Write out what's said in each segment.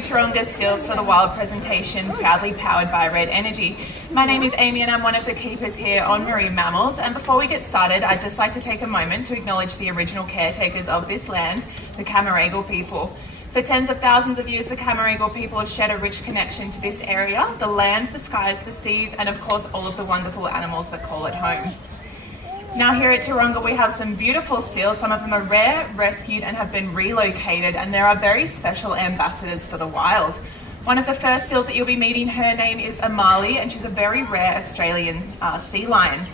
Taronga Seals for the Wild presentation, proudly powered by Red Energy. My name is Amy and I'm one of the keepers here on Marine Mammals, and before we get started I'd just like to take a moment to acknowledge the original caretakers of this land, the Cammeraygal people. For tens of thousands of years the Cammeraygal people have shared a rich connection to this area, the land, the skies, the seas, and of course all of the wonderful animals that call it home. Now here at Taronga we have some beautiful seals. Some of them are rare, rescued and have been relocated, and there are very special ambassadors for the wild. One of the first seals that you'll be meeting, her name is Amali, and she's a very rare Australian sea lion.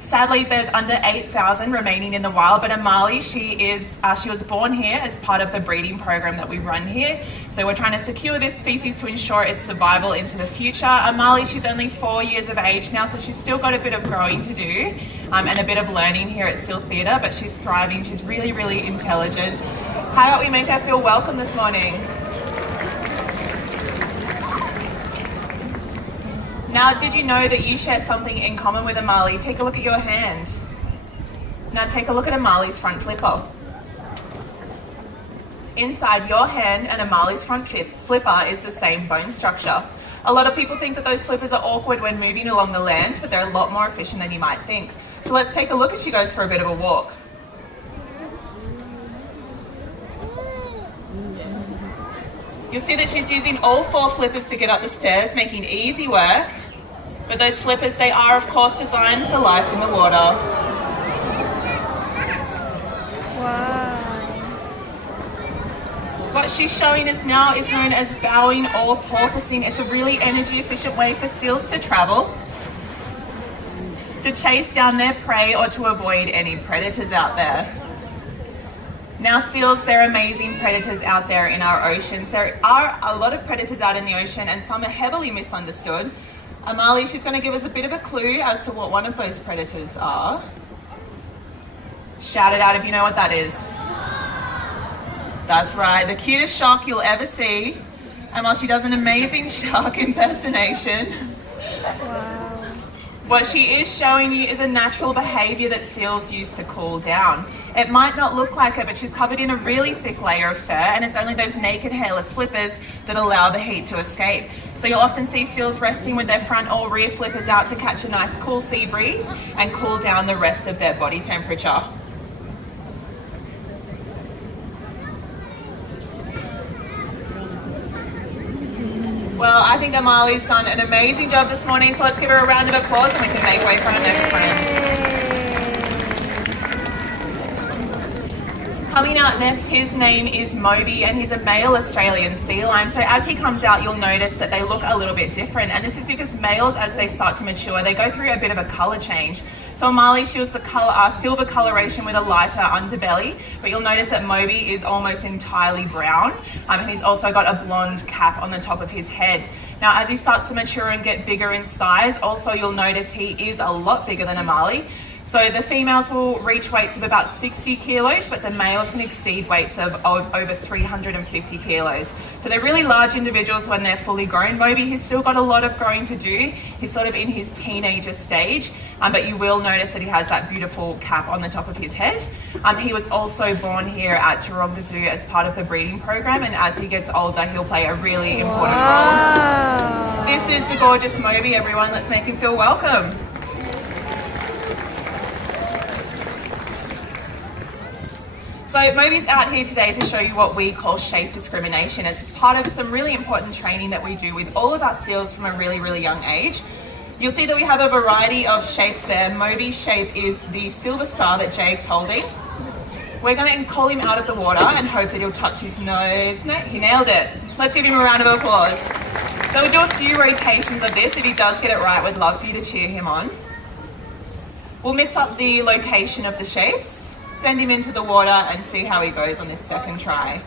Sadly, there's under 8,000 remaining in the wild, but Amali, she was born here as part of the breeding program that we run here. So we're trying to secure this species to ensure its survival into the future. Amali, she's only 4 years of age now, so she's still got a bit of growing to do and a bit of learning here at Seal Theatre, but she's thriving. She's really, really intelligent. How about we make her feel welcome this morning? Now, did you know that you share something in common with Amali? Take a look at your hand. Now take a look at Amali's front flipper. Inside your hand and Amali's front flipper is the same bone structure. A lot of people think that those flippers are awkward when moving along the land, but they're a lot more efficient than you might think. So let's take a look as she goes for a bit of a walk. You'll see that she's using all 4 flippers to get up the stairs, making easy work. But those flippers, they are of course designed for life in the water. Wow. What she's showing us now is known as bowing or porpoising. It's a really energy efficient way for seals to travel, to chase down their prey or to avoid any predators out there. Now seals, they're amazing predators out there in our oceans. There are a lot of predators out in the ocean and some are heavily misunderstood. Amali, she's going to give us a bit of a clue as to what one of those predators are. Shout it out if you know what that is. That's right, the cutest shark you'll ever see. And while she does an amazing shark impersonation, Wow. what she is showing you is a natural behaviour that seals use to cool down. It might not look like it, but she's covered in a really thick layer of fur, and it's only those naked hairless flippers that allow the heat to escape. So you'll often see seals resting with their front or rear flippers out to catch a nice cool sea breeze and cool down the rest of their body temperature. Well, I think Amali's done an amazing job this morning, so let's give her a round of applause and we can make way for our next friend. Coming out next, his name is Moby and he's a male Australian sea lion. So as he comes out, you'll notice that they look a little bit different, and this is because males, as they start to mature, they go through a bit of a colour change. So Amali, she was the silver coloration with a lighter underbelly, but you'll notice that Moby is almost entirely brown, and he's also got a blonde cap on the top of his head. Now as he starts to mature and get bigger in size, also you'll notice he is a lot bigger than Amali. So the females will reach weights of about 60 kilos, but the males can exceed weights of over 350 kilos. So they're really large individuals when they're fully grown. Moby, he's still got a lot of growing to do. He's sort of in his teenager stage, but you will notice that he has that beautiful cap on the top of his head. He was also born here at Taronga Zoo as part of the breeding program, and as he gets older, he'll play a really important role. This is the gorgeous Moby, everyone. Let's make him feel welcome. So Moby's out here today to show you what we call shape discrimination. It's part of some really important training that we do with all of our seals from a really, really young age. You'll see that we have a variety of shapes there. Moby's shape is the silver star that Jake's holding. We're going to call him out of the water and hope that he'll touch his nose. No, he nailed it. Let's give him a round of applause. So we'll do a few rotations of this. If he does get it right, we'd love for you to cheer him on. We'll mix up the location of the shapes, send him into the water and see how he goes on this second try.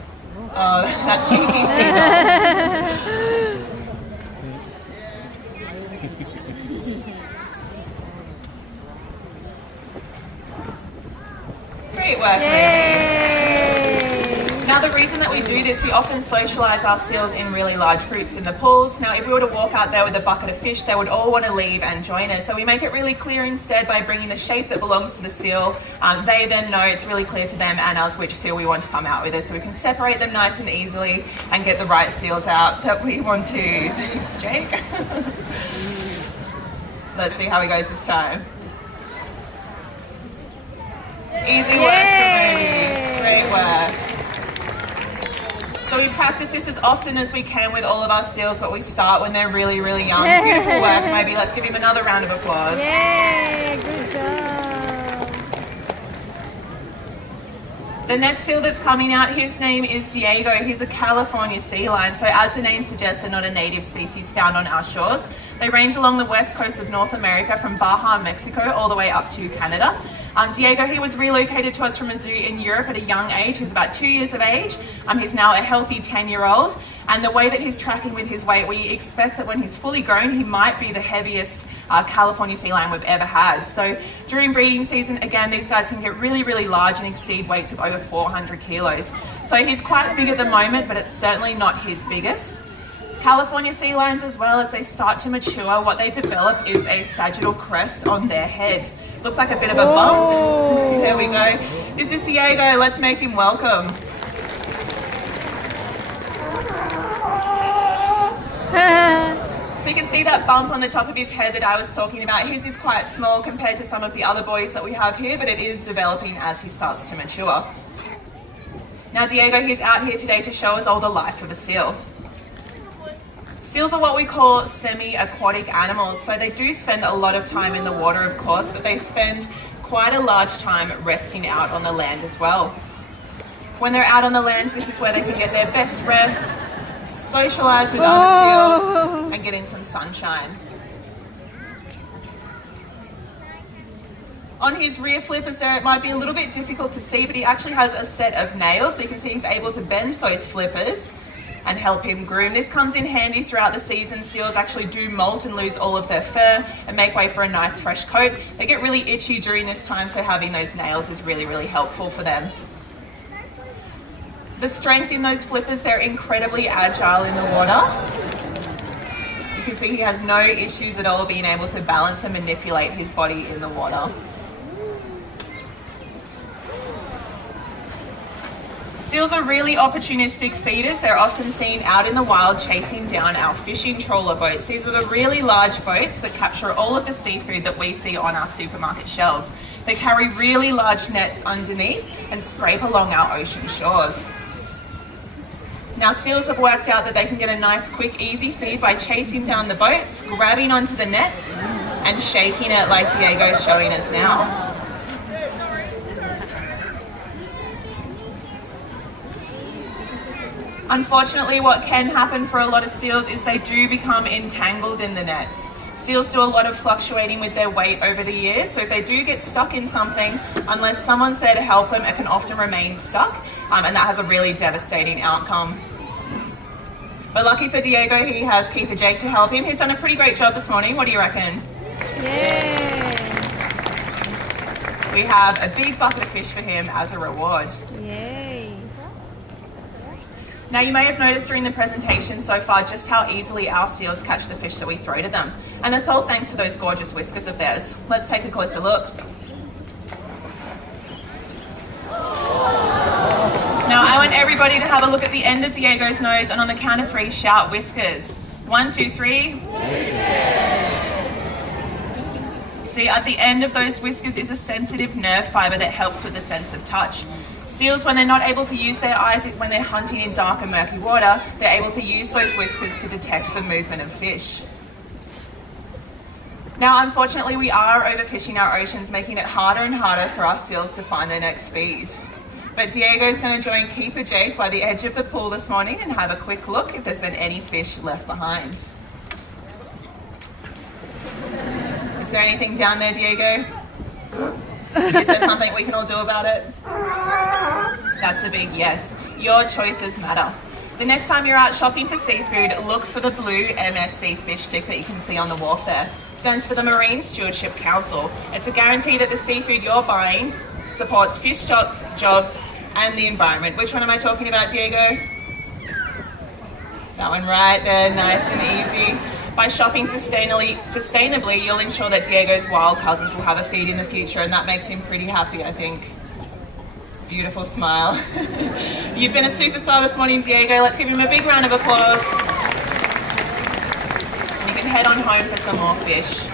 Oh, that cheeky seagull. Great work, Moby. Now the reason that we do this, we often socialise our seals in really large groups in the pools. Now, if we were to walk out there with a bucket of fish, they would all want to leave and join us. So we make it really clear instead by bringing the shape that belongs to the seal. They then know it's really clear to them and us which seal we want to come out with us, so we can separate them nice and easily and get the right seals out that we want to. Thanks, Jake. Let's see how he goes this time. Easy work, Kamui. Great work. So we practice this as often as we can with all of our seals, but we start when they're really, really young. Beautiful work, maybe. Let's give him another round of applause. Yay, good job. The next seal that's coming out, his name is Diego. He's a California sea lion. So as the name suggests, they're not a native species found on our shores. They range along the west coast of North America from Baja, Mexico, all the way up to Canada. Diego, he was relocated to us from a zoo in Europe at a young age. He was about 2 years of age. He's now a healthy 10-year-old. And the way that he's tracking with his weight, we expect that when he's fully grown, he might be the heaviest California sea lion we've ever had. So during breeding season, again, these guys can get really, really large and exceed weights of over 400 kilos. So he's quite big at the moment, but it's certainly not his biggest. California sea lions, as well, as they start to mature, what they develop is a sagittal crest on their head. Looks like a bit of a bump. There we go. This is Diego. Let's make him welcome. So you can see that bump on the top of his head that I was talking about. His is quite small compared to some of the other boys that we have here, but it is developing as he starts to mature. Now Diego, he's out here today to show us all the life of a seal. Seals are what we call semi-aquatic animals, so they do spend a lot of time in the water, of course, but they spend quite a large time resting out on the land as well. When they're out on the land, this is where they can get their best rest, socialise with other seals, and get in some sunshine. On his rear flippers there, it might be a little bit difficult to see, but he actually has a set of nails, so you can see he's able to bend those flippers and help him groom. This comes in handy throughout the season. Seals actually do molt and lose all of their fur and make way for a nice fresh coat. They get really itchy during this time, so having those nails is really, really helpful for them. The strength in those flippers, they're incredibly agile in the water. You can see he has no issues at all being able to balance and manipulate his body in the water. Seals are really opportunistic feeders. They're often seen out in the wild chasing down our fishing trawler boats. These are the really large boats that capture all of the seafood that we see on our supermarket shelves. They carry really large nets underneath and scrape along our ocean shores. Now seals have worked out that they can get a nice, quick, easy feed by chasing down the boats, grabbing onto the nets and shaking it like Diego's showing us now. Unfortunately, what can happen for a lot of seals is they do become entangled in the nets. Seals do a lot of fluctuating with their weight over the years, so if they do get stuck in something, unless someone's there to help them, it can often remain stuck, and that has a really devastating outcome. But lucky for Diego, he has Keeper Jake to help him. He's done a pretty great job this morning. What do you reckon? Yay! We have a big bucket of fish for him as a reward. Yay! Now you may have noticed during the presentation so far just how easily our seals catch the fish that we throw to them. And that's all thanks to those gorgeous whiskers of theirs. Let's take a closer look. Now I want everybody to have a look at the end of Diego's nose, and on the count of 3 shout whiskers. 1, 2, 3. See, at the end of those whiskers is a sensitive nerve fibre that helps with the sense of touch. Seals, when they're not able to use their eyes when they're hunting in dark and murky water, they're able to use those whiskers to detect the movement of fish. Now, unfortunately, we are overfishing our oceans, making it harder and harder for our seals to find their next feed. But Diego's going to join Keeper Jake by the edge of the pool this morning and have a quick look if there's been any fish left behind. Is there anything down there, Diego? Is there something we can all do about it? That's a big yes. Your choices matter. The next time you're out shopping for seafood, look for the blue MSC fish stick that you can see on the wharf there. Stands for the Marine Stewardship Council. It's a guarantee that the seafood you're buying supports fish stocks, jobs, and the environment. Which one am I talking about, Diego? That one right there, nice and easy. By shopping sustainably, you'll ensure that Diego's wild cousins will have a feed in the future, and that makes him pretty happy, I think. Beautiful smile. You've been a superstar this morning, Diego. Let's give him a big round of applause. And you can head on home for some more fish.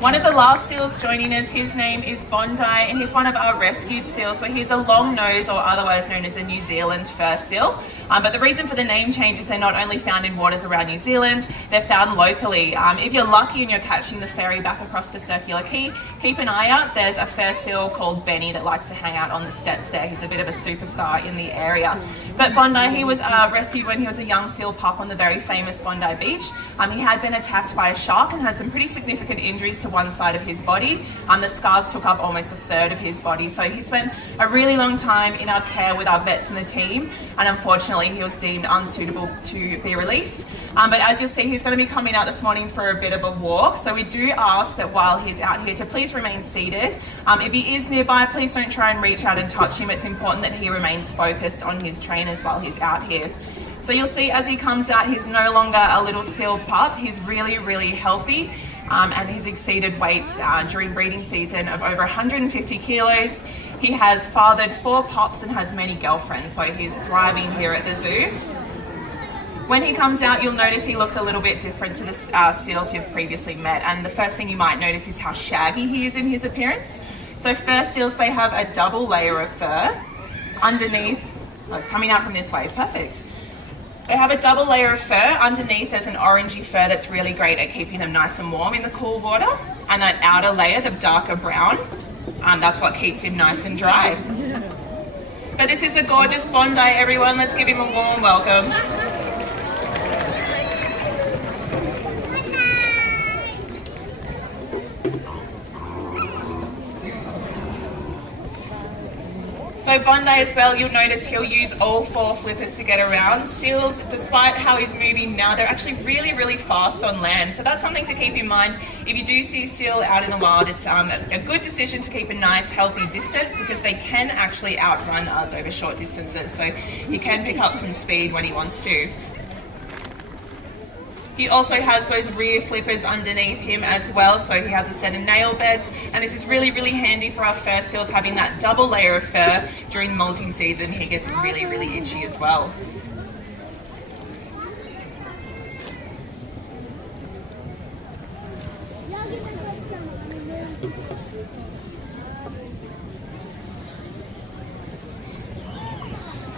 One of the last seals joining us, his name is Bondi, and he's one of our rescued seals. So he's a long nose, or otherwise known as a New Zealand fur seal. But the reason for the name change is they're not only found in waters around New Zealand, they're found locally. If you're lucky and you're catching the ferry back across to Circular Quay, keep an eye out. There's a fur seal called Benny that likes to hang out on the steps there. He's a bit of a superstar in the area. But Bondi, he was rescued when he was a young seal pup on the very famous Bondi Beach. He had been attacked by a shark and had some pretty significant injuries to one side of his body. The scars took up almost a third of his body. So he spent a really long time in our care with our vets and the team, and unfortunately he was deemed unsuitable to be released. But as you'll see, he's going to be coming out this morning for a bit of a walk. So we do ask that while he's out here to please remain seated. If he is nearby, please don't try and reach out and touch him. It's important that he remains focused on his trainers while he's out here. So you'll see as he comes out, he's no longer a little seal pup. He's really, really healthy. And he's exceeded weights during breeding season of over 150 kilos. He has fathered 4 pups and has many girlfriends, so he's thriving here at the zoo. When he comes out, you'll notice he looks a little bit different to the seals you've previously met, and the first thing you might notice is how shaggy he is in his appearance. So fur seals, they have a double layer of fur underneath. Oh, it's coming out from this way, perfect. They have a double layer of fur. Underneath there's an orangey fur that's really great at keeping them nice and warm in the cool water. And that outer layer, the darker brown, that's what keeps him nice and dry. But this is the gorgeous Bondi, everyone. Let's give him a warm welcome. So Bondi as well, you'll notice he'll use all 4 flippers to get around. Seals, despite how he's moving now, they're actually really, really fast on land. So that's something to keep in mind. If you do see a seal out in the wild, it's a good decision to keep a nice, healthy distance, because they can actually outrun us over short distances. So he can pick up some speed when he wants to. He also has those rear flippers underneath him as well, so he has a set of nail beds, and this is really, really handy for our fur seals, having that double layer of fur. During molting season, he gets really, really itchy as well.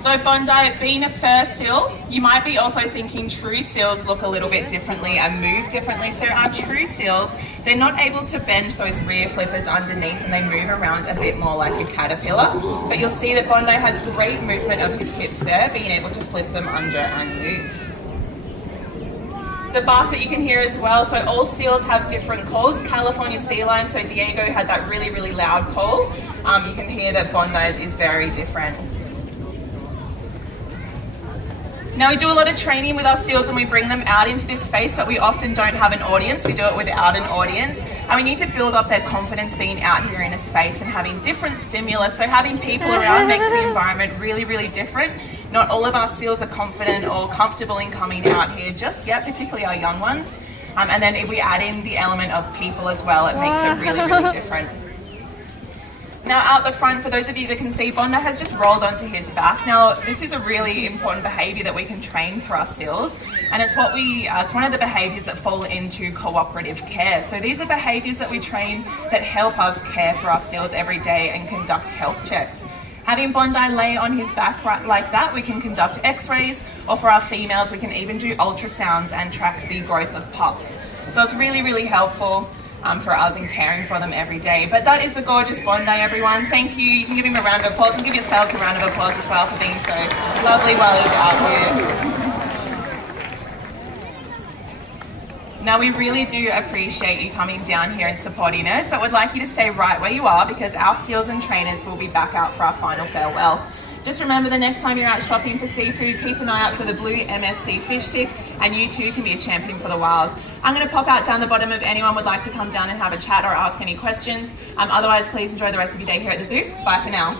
So Bondi, being a fur seal, you might be also thinking true seals look a little bit differently and move differently. So our true seals, they're not able to bend those rear flippers underneath, and they move around a bit more like a caterpillar. But you'll see that Bondi has great movement of his hips there, being able to flip them under and move. The bark that you can hear as well, so all seals have different calls. California sea lion, so Diego had that really, really loud call. You can hear that Bondi's is very different. Now we do a lot of training with our seals and we bring them out into this space, but we often don't have an audience. We do it without an audience, and we need to build up their confidence being out here in a space and having different stimulus. So having people around makes the environment really, really different. Not all of our seals are confident or comfortable in coming out here just yet, particularly our young ones. And then if we add in the element of people as well, it makes it really, really different. Now out the front, for those of you that can see, Bondi has just rolled onto his back. Now this is a really important behaviour that we can train for our seals, and it's one of the behaviours that fall into cooperative care. So these are behaviours that we train that help us care for our seals every day and conduct health checks. Having Bondi lay on his back right like that, we can conduct x-rays, or for our females we can even do ultrasounds and track the growth of pups. So it's really, really helpful for us in caring for them every day. But that is the gorgeous Bondi, everyone. Thank you. You can give him a round of applause, and give yourselves a round of applause as well for being so lovely while he's out here. Now we really do appreciate you coming down here and supporting us, but would like you to stay right where you are, because our seals and trainers will be back out for our final farewell. Just remember, the next time you're out shopping for seafood, keep an eye out for the blue MSC fish stick, and you too can be a champion for the wild. I'm going to pop out down the bottom if anyone would like to come down and have a chat or ask any questions. Otherwise, please enjoy the rest of your day here at the zoo. Bye for now.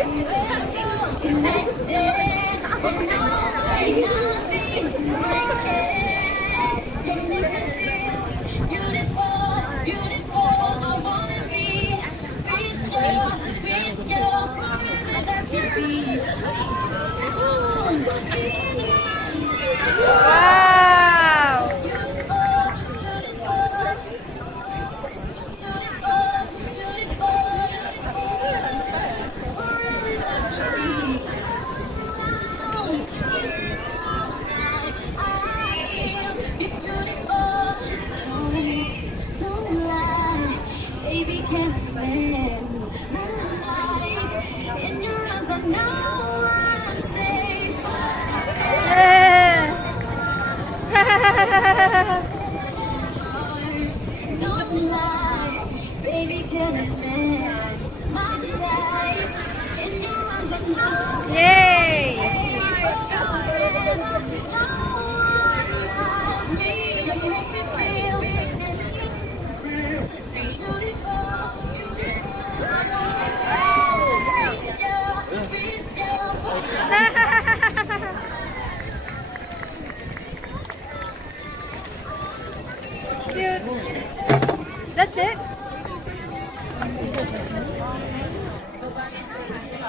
Beautiful,